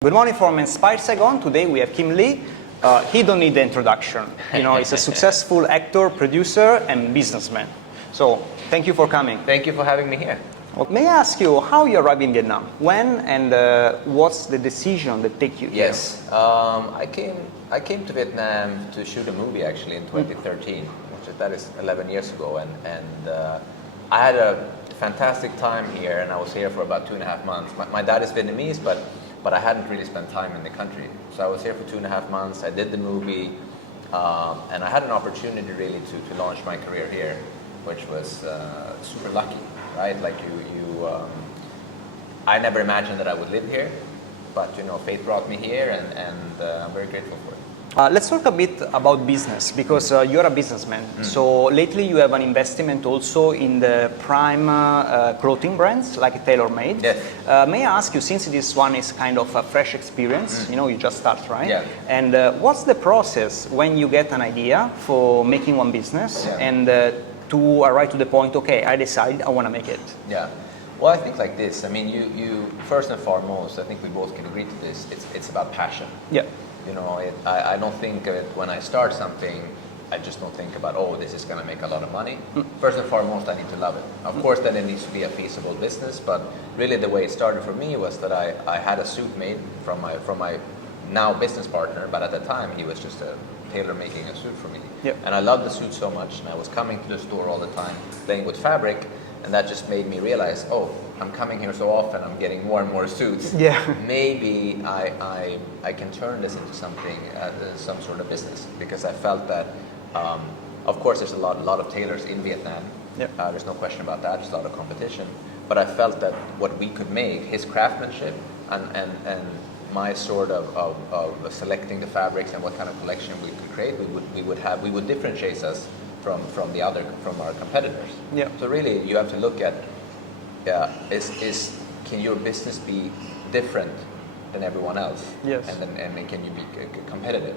Good morning from Inspire Saigon. Today we have Kim Lee. He don't need the introduction. He's a successful actor, producer, and businessman. So thank you for coming. Thank you for having me here. Well, may I ask you how you arrived in Vietnam? When and what's the decision that take you here? Yes, I came to Vietnam to shoot a movie actually in 2013, that is 11 years ago, and I had a fantastic time here, and I was here for about 2.5 months. My dad is Vietnamese, but I hadn't really spent time in the country. So I was here for 2.5 months. I did the movie, and I had an opportunity really to launch my career here, which was super lucky, right? Like I never imagined that I would live here, but fate brought me here, and I'm very grateful for it. Let's talk a bit about business, because you're a businessman. So lately you have an investment also in the prime clothing brands like TaylorMade. Yes. May I ask you, since this one is kind of a fresh experience, you just start, right? Yeah. And what's the process when you get an idea for making one business and to arrive to the point, okay, I decide I want to make it? Yeah. Well, I think like this. I mean, you first and foremost, I think we both can agree to this. It's about passion. Yeah. I don't think of it when I start something. I just don't think about, oh, this is going to make a lot of money. First and foremost, I need to love it. Of course, then it needs to be a feasible business. But really, the way it started for me was that I had a suit made from my now business partner. But at the time, he was just a tailor making a suit for me. Yep. And I loved the suit so much, and I was coming to the store all the time, playing with fabric. And that just made me realize, oh, I'm coming here so often, I'm getting more and more suits. Yeah. Maybe I can turn this into something, some sort of business, because I felt that, of course, there's a lot of tailors in Vietnam. Yep. There's no question about that. There's a lot of competition. But I felt that what we could make, his craftsmanship and my sort of selecting the fabrics and what kind of collection we could create, we would differentiate us from our competitors. Yeah. So really, you have to look at, can your business be different than everyone else? Yes. And can you be competitive?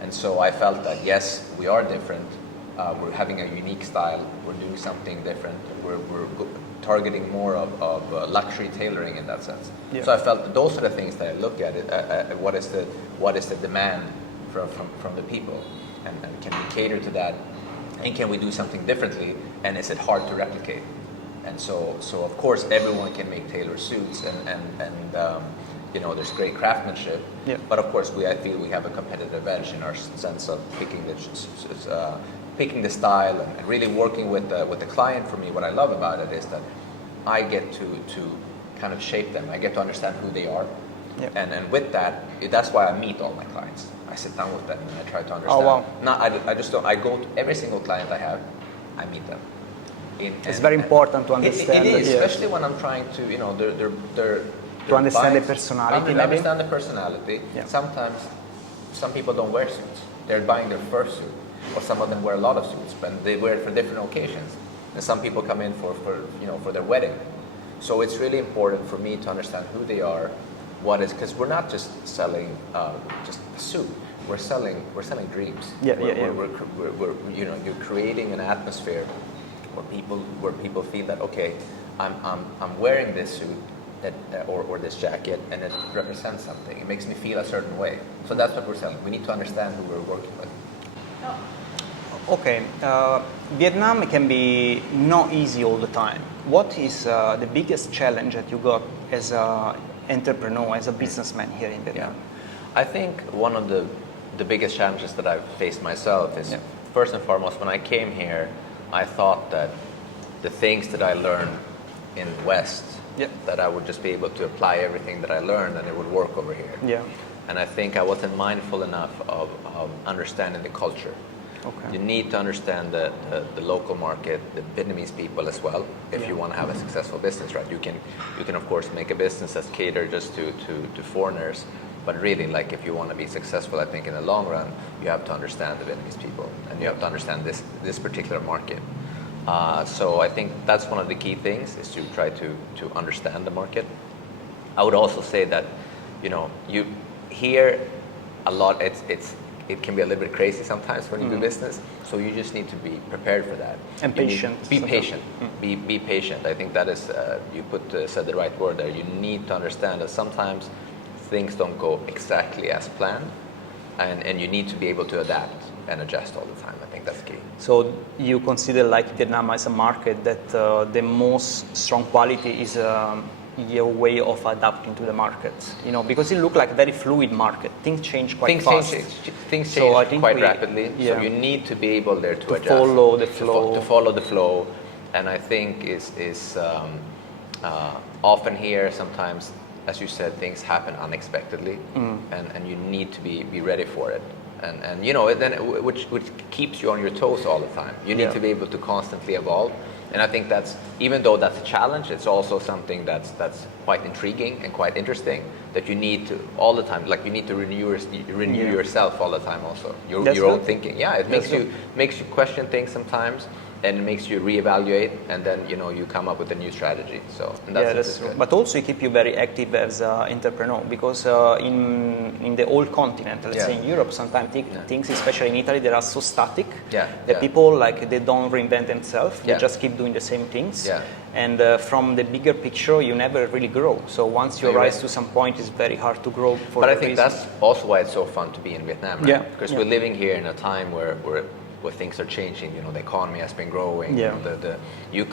And so I felt that yes, we are different. We're having a unique style. We're doing something different. We're targeting more of luxury tailoring in that sense. Yeah. So I felt that those are the things that I look at. What is the demand from the people, and can we cater to that? And can we do something differently? And is it hard to replicate? And so of course everyone can make tailored suits, and there's great craftsmanship. Yeah. But of course I feel we have a competitive edge in our sense of picking the style and really working with the client. For me, what I love about it is that I get to kind of shape them. I get to understand who they are. Yep. And with that's why I meet all my clients. I sit down with them and I try to understand. Oh, wow. No, I just don't. I go to every single client I have. I meet them. It's very important to understand. It is, especially when I'm trying to, they're to understand buying, the personality. Understand the personality. Yeah. Sometimes, some people don't wear suits. They're buying their first suit, or some of them wear a lot of suits, but they wear it for different occasions. And some people come in for their wedding. So it's really important for me to understand who they are. Because we're not just selling just a suit. We're selling dreams. Yeah. You're creating an atmosphere where people feel that, okay, I'm wearing this suit or this jacket, and it represents something. It makes me feel a certain way. So that's what we're selling. We need to understand who we're working with. Okay, Vietnam can be not easy all the time. What is the biggest challenge that you got as a entrepreneur, as a businessman here in Vietnam? Yeah. I think one of the biggest challenges that I've faced myself is, first and foremost, when I came here, I thought that the things that I learned in the West, that I would just be able to apply everything that I learned and it would work over here. Yeah. And I think I wasn't mindful enough of understanding the culture. Okay. You need to understand the local market, the Vietnamese people as well, if you want to have a successful business, right? You can of course make a business that's catered just to foreigners, but really, like, if you want to be successful, I think in the long run, you have to understand the Vietnamese people, and you have to understand this particular market. So I think that's one of the key things, is to try to understand the market. I would also say that, you hear a lot. It can be a little bit crazy sometimes when you do business, so you just need to be prepared for that. And patient. Be patient. Be patient. I think that is, you said the right word there. You need to understand that sometimes things don't go exactly as planned, and you need to be able to adapt and adjust all the time. I think that's key. So you consider like Vietnam as a market that the most strong quality is your way of adapting to the market, you know, because it looked like a very fluid market. Things change quite fast. Things So change I think quite rapidly. Yeah. So you need to be able there to adjust, follow the flow. to follow the flow, and I think often here sometimes, as you said, things happen unexpectedly, and you need to be ready for it. And you know, then which keeps you on your toes all the time. You need to be able to constantly evolve. And I think that's, even though that's a challenge, it's also something that's quite intriguing and quite interesting, that you need to all the time, like you need to renew yourself all the time also, your own thinking. Yeah, it makes you question things sometimes, and it makes you reevaluate, and then you know you come up with a new strategy. So and that's true. But also it keeps you very active as an entrepreneur, because in the old continent, let's say in Europe, sometimes things, especially in Italy, they are so static that people like they don't reinvent themselves. They just keep doing the same things. And from the bigger picture, you never really grow. So once you rise to some point, it's very hard to grow. But I think that's also why it's so fun to be in Vietnam, right? Because we're living here in a time where things are changing. You know, the economy has been growing. You know, you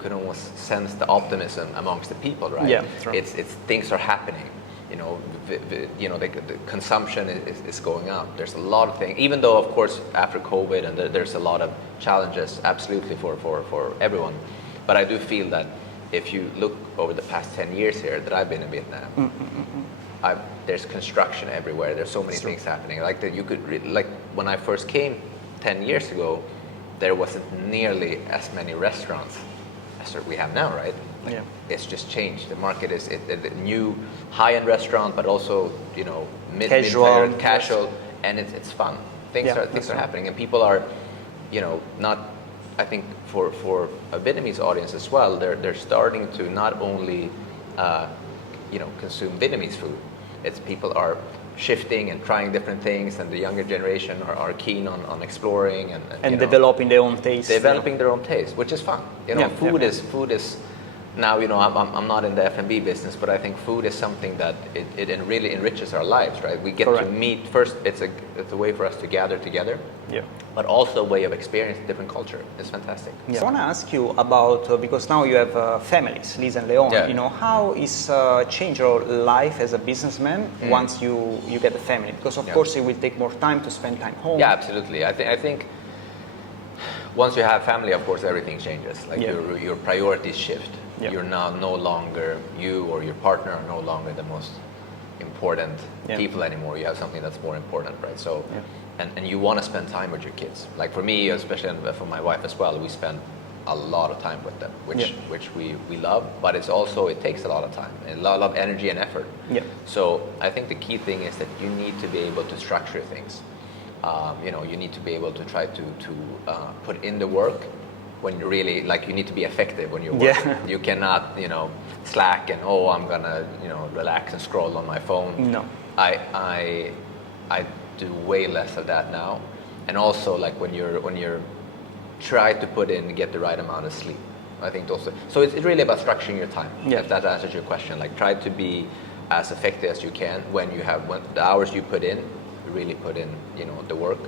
could almost sense the optimism amongst the people, right? Yeah, true. It's things are happening. You know, the consumption is going up. There's a lot of things. Even though, of course, after COVID, and there's a lot of challenges, absolutely for everyone. But I do feel that if you look over the past 10 years here that I've been in Vietnam, there's construction everywhere. There's so many things happening. Like that, you could like when I first came 10 years ago, there wasn't nearly as many restaurants as we have now, right? Like, it's just changed. The market is a new high-end restaurant, but also, you know, casual, and it's fun. Things are happening, and people are, you know, not. I think for a Vietnamese audience as well, they're starting to not only, you know, consume Vietnamese food. It's people are shifting and trying different things, and the younger generation are keen on exploring and developing their own taste. Developing their own taste, which is fun. You know, food is now, you know, I'm not in the F&B business, but I think food is something that it really enriches our lives, right? We get to meet first. It's a way for us to gather together. But also a way of experiencing different culture. It's fantastic. So I want to ask you about, because now you have families, Liz and Leon, you know, how is change your life as a businessman once you get a family? Because of course it will take more time to spend time home. Yeah, absolutely. I think once you have family, of course, everything changes. Like your priorities shift. You're now no longer, you or your partner are no longer the most important people anymore. You have something that's more important, right? So, and you want to spend time with your kids. Like for me, especially for my wife as well, we spend a lot of time with them, which we love, but it takes a lot of time, and a lot of energy and effort. So I think the key thing is that you need to be able to structure things. You know, you need to be able to try to put in the work when you really, like, you need to be effective when you're working. You cannot, you know, slack and I'm gonna, you know, relax and scroll on my phone. No. I do way less of that now. And also, like, when you're try to put in, get the right amount of sleep. I think also, so it's really about structuring your time. If that answers your question, like, try to be as effective as you can when the hours you put in, you really put in, you know, the work.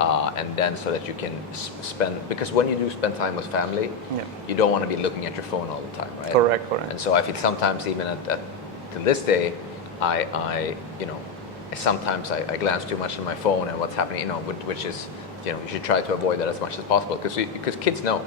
And then so that you can spend, because when you do spend time with family, you don't want to be looking at your phone all the time, right? Correct. And so I feel sometimes even to this day, I you know, sometimes I glance too much at my phone and what's happening, you know, which is, you know, you should try to avoid that as much as possible, because kids know.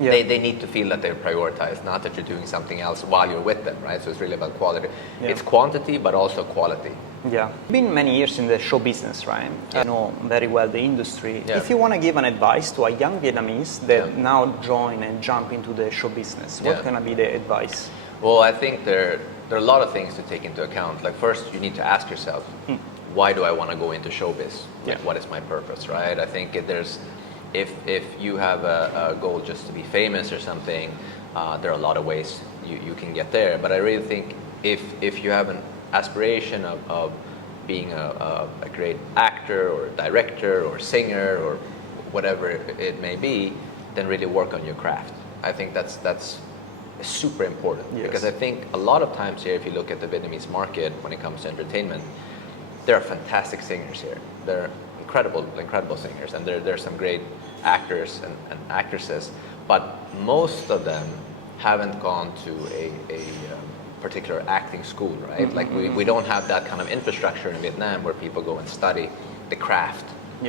They need to feel that they're prioritized, not that you're doing something else while you're with them, right? So it's really about quality. It's quantity, but also quality. You've been many years in the show business, right? You know very well the industry. If you want to give an advice to a young Vietnamese that now join and jump into the show business, what can be the advice? Well, I think there are a lot of things to take into account. Like, first, you need to ask yourself, why do I want to go into showbiz? Like, what is my purpose, right? I think if you have a goal just to be famous or something, there are a lot of ways you can get there. But I really think if you have an aspiration of being a great actor or director or singer or whatever it may be, then really work on your craft. I think that's is super important. Yes. Because I think a lot of times here, if you look at the Vietnamese market when it comes to entertainment, there are fantastic singers here. They're incredible singers, and there are some great actors and actresses, but most of them haven't gone to a particular acting school, right? Like we don't have that kind of infrastructure in Vietnam where people go and study the craft,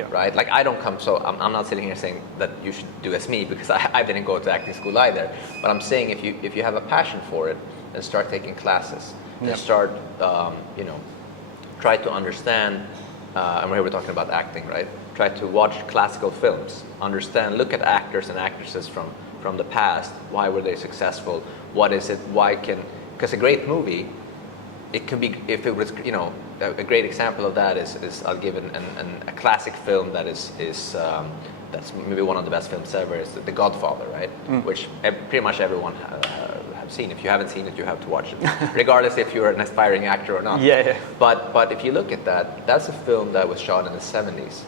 right? Like I don't come, so I'm not sitting here saying that you should do as me, because I didn't go to acting school either. But I'm saying if you have a passion for it, then start taking classes and start, try to understand. And here we're talking about acting, right? Try to watch classical films, look at actors and actresses from the past. Why were they successful? What is it? Because a great movie, it can be, if it was, a great example of that is I'll give a classic film that's maybe one of the best films ever, is The Godfather, right? Which pretty much everyone have seen. If you haven't seen it, you have to watch it, regardless if you're an aspiring actor or not. Yeah. But if you look at that, that's a film that was shot in the 70s.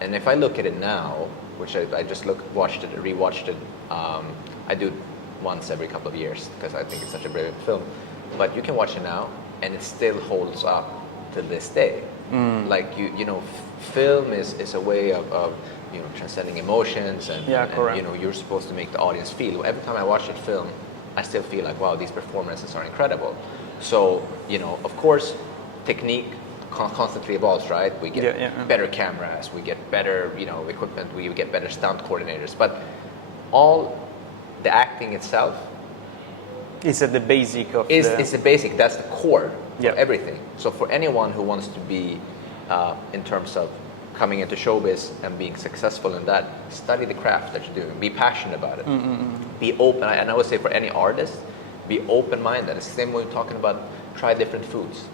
And if I look at it now, which I just rewatched it, I do it once every couple of years because I think it's such a brilliant film. But you can watch it now, and it still holds up to this day. Like film is a way of transcending emotions, and you're supposed to make the audience feel. Every time I watch that film, I still feel like, wow, these performances are incredible. So of course, technique constantly evolves, right? We get better cameras, we get better equipment, we get better stunt coordinators, but all the acting itself is at the basic of it's the basic. That's the core of everything. So for anyone who wants to be in terms of coming into showbiz and being successful in that, study the craft that you're doing, be passionate about it, be open. And I would say for any artist, be open-minded. It's the same way we're talking about, try different foods.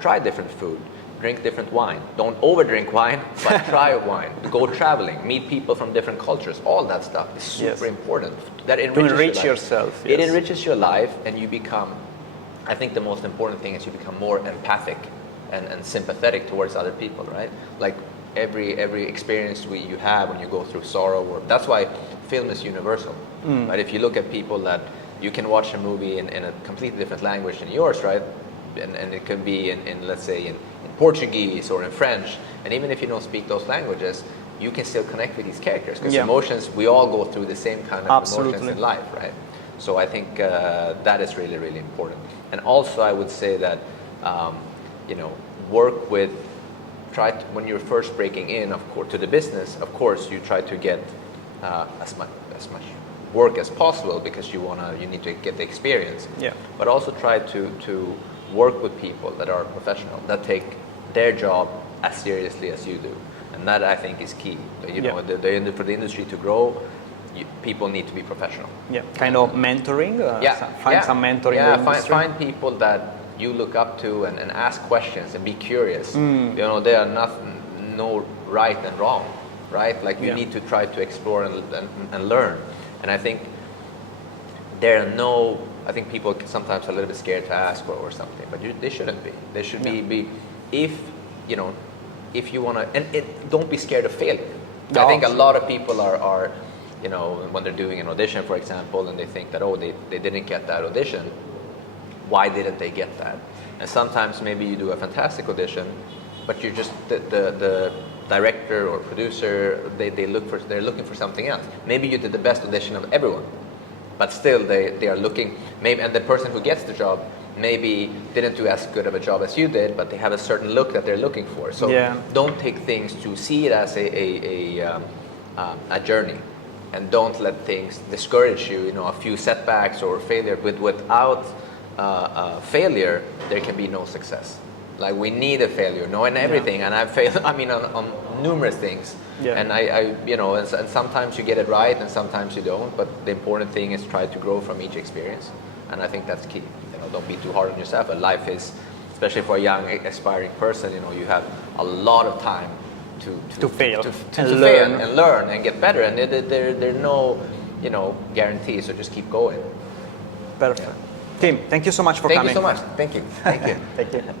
Try different food, drink different wine. Don't over-drink wine, but try wine. Go traveling, meet people from different cultures. All that stuff is super important. That enrich yourself. It enriches your life, and you become, I think the most important thing is you become more empathic and sympathetic towards other people, right? Like every experience you have when you go through sorrow, that's why film is universal. Right? If you look at people that you can watch a movie in a completely different language than yours, right? And it can be in let's say in Portuguese or in French, and even if you don't speak those languages, you can still connect with these characters, because emotions, we all go through the same kind of emotions in life, right? So I think that is really, really important. And also I would say that work with, when you're first breaking in, of course, to the business, of course you try to get as much work as possible, because you need to get the experience. But also try to work with people that are professional, that take their job as seriously as you do, and that I think is key. For the industry to grow, people need to be professional. Kind of mentoring. Find some mentoring. Find people that you look up to and ask questions and be curious. There are no right and wrong, right? Like you need to try to explore and learn. And I think I think people sometimes are a little bit scared to ask or something, but they shouldn't be. They should be if you want to, and don't be scared of failure. I think a lot of people are when they're doing an audition, for example, and they think that, they didn't get that audition. Why didn't they get that? And sometimes maybe you do a fantastic audition, but you're just the director or producer, they're looking for something else. Maybe you did the best audition of everyone, but still they are looking, maybe, and the person who gets the job maybe didn't do as good of a job as you did, but they have a certain look that they're looking for. So don't take things to see it as a journey, and don't let things discourage you. A few setbacks or failure, without failure there can be no success. Like we need a failure, in everything, and I've failed. I mean, on numerous things, and and sometimes you get it right, and sometimes you don't. But the important thing is try to grow from each experience, and I think that's key. Don't be too hard on yourself. But life is, especially for a young aspiring person, you have a lot of time to fail, to fail and learn and get better. And there are no guarantees. So just keep going. Perfect. Tim, thank you so much for coming. Thank you so much. Thank you. Thank you. Thank you.